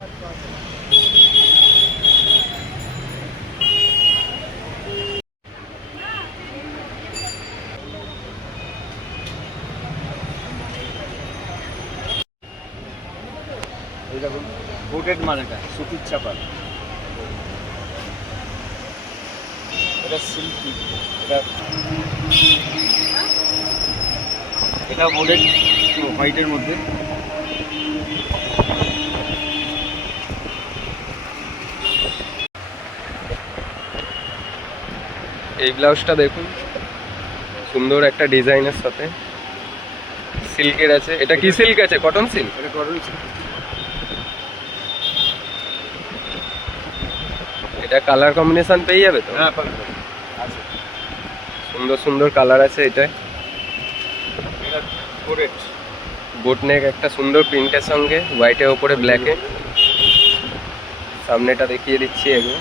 দেখুন কোটেড মাল, এটা সুতির চাপাল, এটা সিল্কি, এটা বোর্ডেড হোয়াইটের মধ্যে। এই ব্লাউজটা দেখুন, সুন্দর একটা ডিজাইনের সাথে সিল্কের আছে। এটা কি সিল্ক আছে? Cotton silk? এটা কটন সিল্ক। এটা কালার কম্বিনেশন পেয়ে যাবে তো? হ্যাঁ আছে, সুন্দর সুন্দর কালার আছে এটায়। এটা কোটেড বোট নেক, একটা সুন্দর প্রিন্টের সঙ্গে হোয়াইটের ওপরে ব্ল্যাকে। সামনেটা দেখিয়ে দিচ্ছি এগুলো।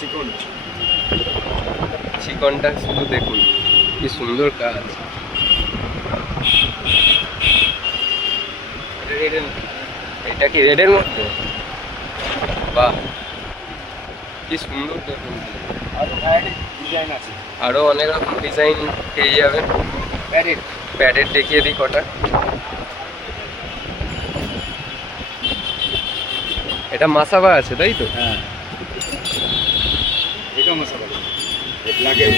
চিকন, চিকনটা শুধু দেখুন কি সুন্দর কাজ। এটা কি রেডের মধ্যে? বাহ, কি সুন্দর দেখুন। আর ভ্যারাইটি ডিজাইন আছে, আরো অনেক রকম ডিজাইন পেয়ে যাবেন। প্যারেড প্যাডের দেখিয়ে দিই কটা। এটা মাসাবা আছে তাই তো? হ্যাঁ, এটা মশলা ব্ল্যাকের।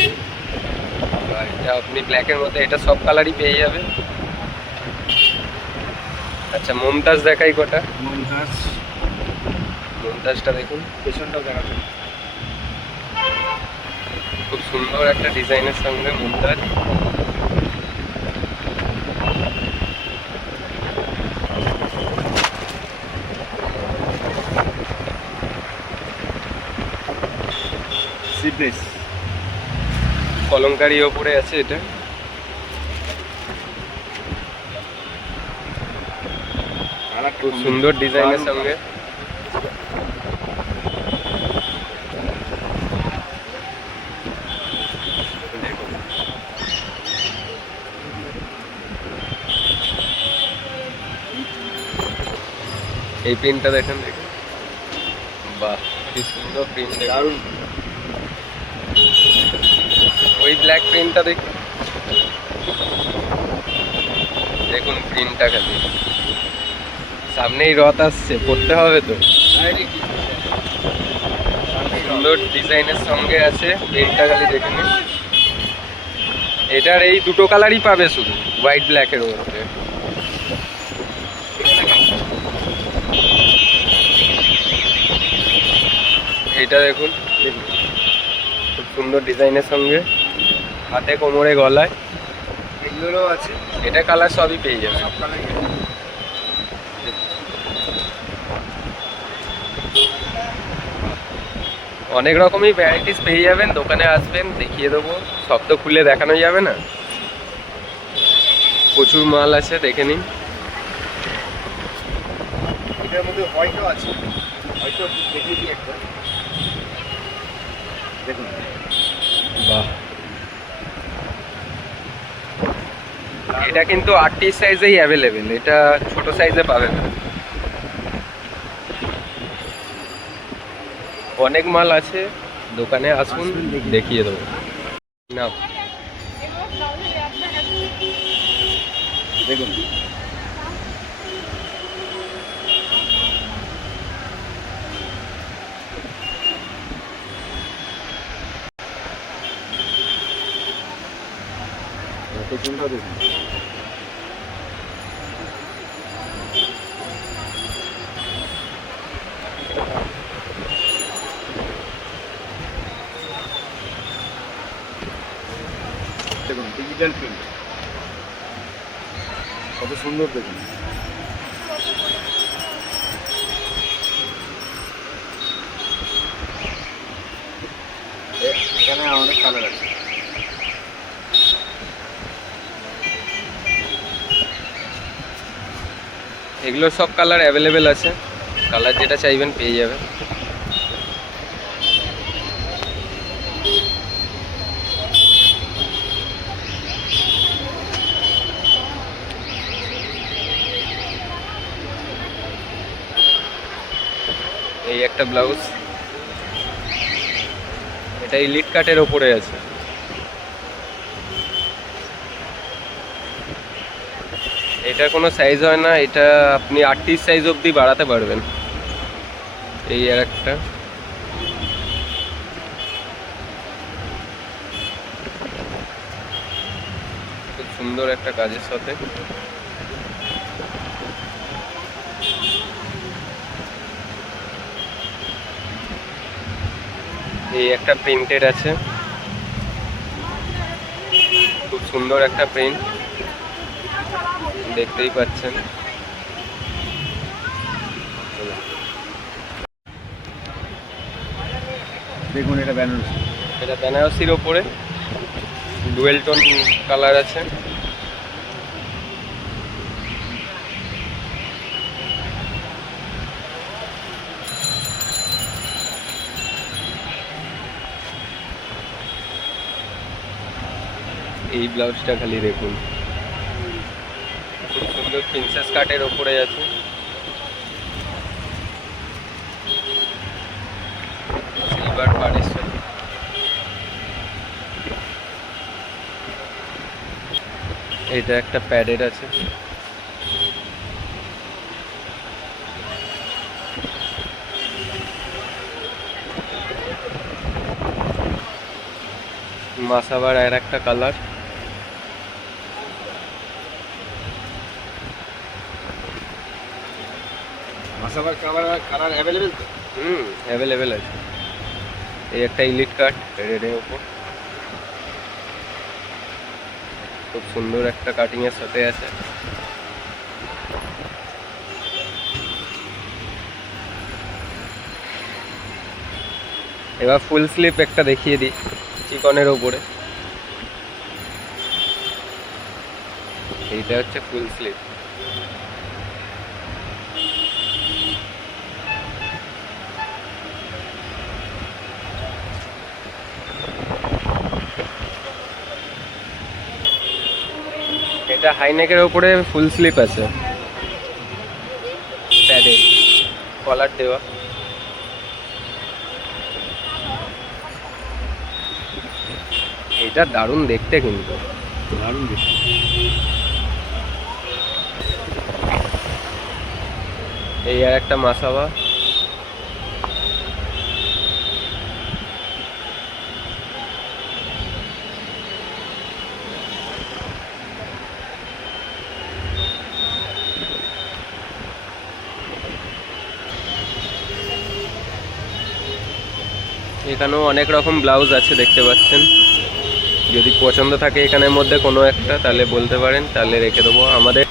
এটা আপনি ব্ল্যাকের মধ্যে, এটা সব কালারই পেয়ে যাবেন। আচ্ছা, মমতাজ দেখাই কটা। মমতাজ, মমতাজটা দেখুন, পেছনটাও দেখাচ্ছে, খুব সুন্দর একটা ডিজাইনের সঙ্গে মমতাজ। সিপ্লেস, কলমকারি ওপরে আছে এটা। খুব সুন্দর ডিজাইনের সঙ্গে। এই প্রিন্টটা দেখেন, দেখুন, বাহ কি সুন্দর প্রিন্ট, দারুণ। ওই ব্ল্যাক প্রিন্টটা দেখুন, দেখুন প্রিন্টটা খালি। সামনেই রথ আসছে, পড়তে হবে তো। সুন্দর ডিজাইনের সঙ্গে আছে, প্রিন্টটা খালি দেখে নিন। এটার এই দুটো কালারই পাবে শুধু, হোয়াইট ব্ল্যাকের মধ্যে। এইটা দেখুন, খুব সুন্দর ডিজাইনের সঙ্গে, হাতে কোমরে গলায়। এগুলো আছে, এটা কালার সবই পেয়ে যাবে। সব কালার। অনেক রকমই ভ্যারাইটিস পেয়ে যাবেন, দোকানে আসবেন দেখিয়ে দেবো। সব তো খুলে দেখানো যাবে না, প্রচুর মাল আছে, দেখে নিন। এটার মধ্যে হোয়াইটও আছে, হয়তো দেখিয়ে দিই একবার, দেখুন। বাহ, এটা কিন্তু 38 সাইজেই অ্যাভেলেবেল, এটা ছোট সাইজে পাবেন না। অনেক মাল আছে, দোকানে আসুন দেখিয়ে দেবো। না, দেখুন পেছনটা দেখুন, দেখুন ডিজিটাল প্রিন্ট কত সুন্দর, দেখুন। এখানে অনেক কালার আছে। এগুলো সব কালার অ্যাভেলেবেল আছে, কালার যেটা চাইবেন পেয়ে যাবেন। এই একটা ব্লাউজ, এটা ইলিট কাটের ওপরে আছে। এটা কোনো সাইজ হয় না, এটা আপনি 38 সাইজ অবধি বাড়াতে পারবেন। এই আর একটা, খুব সুন্দর একটা কাজের সাথে। এই একটা প্রিন্টেড আছে, খুব সুন্দর একটা প্রিন্ট, দেখতেই পাচ্ছেন। দেখুন এটা বেনারসি। এটা বেনারসির ওপরে ডুয়েল টোন কালার আছে। এই ব্লাউজটা খালি দেখুন, খুব সুন্দর প্রিন্সেস কাটের ওপরে আছে। সিলভার পাড়ের সাথে। এটা একটা প্যাডেড আছে, মাসাবার আর একটা কালার। মাসাবার কালার অ্যাভেলেবেল তো? অ্যাভেলেবেল আছে। এই একটা ইলিট কাট রেডের ওপর, খুব সুন্দর একটা কাটিং এর সাথে আছে। এবার ফুল স্লিপ একটা দেখিয়ে দিই চিকনের ওপরে। এইটা হচ্ছে ফুল স্লিপ। এটা হাইনেকের ওপরে ফুল স্লিপ আছে, প্যাডে কলার দেওয়া। এটা দারুণ দেখতে, কিন্তু দারুণ দেখতে। এই আর একটা মাসাবা। এখানেও অনেক রকম ব্লাউজ আছে দেখতে পাচ্ছেন। যদি পছন্দ থাকে এখানের মধ্যে কোনো একটা, তাহলে বলতে পারেন, তাহলে রেখে দেবো। আমাদের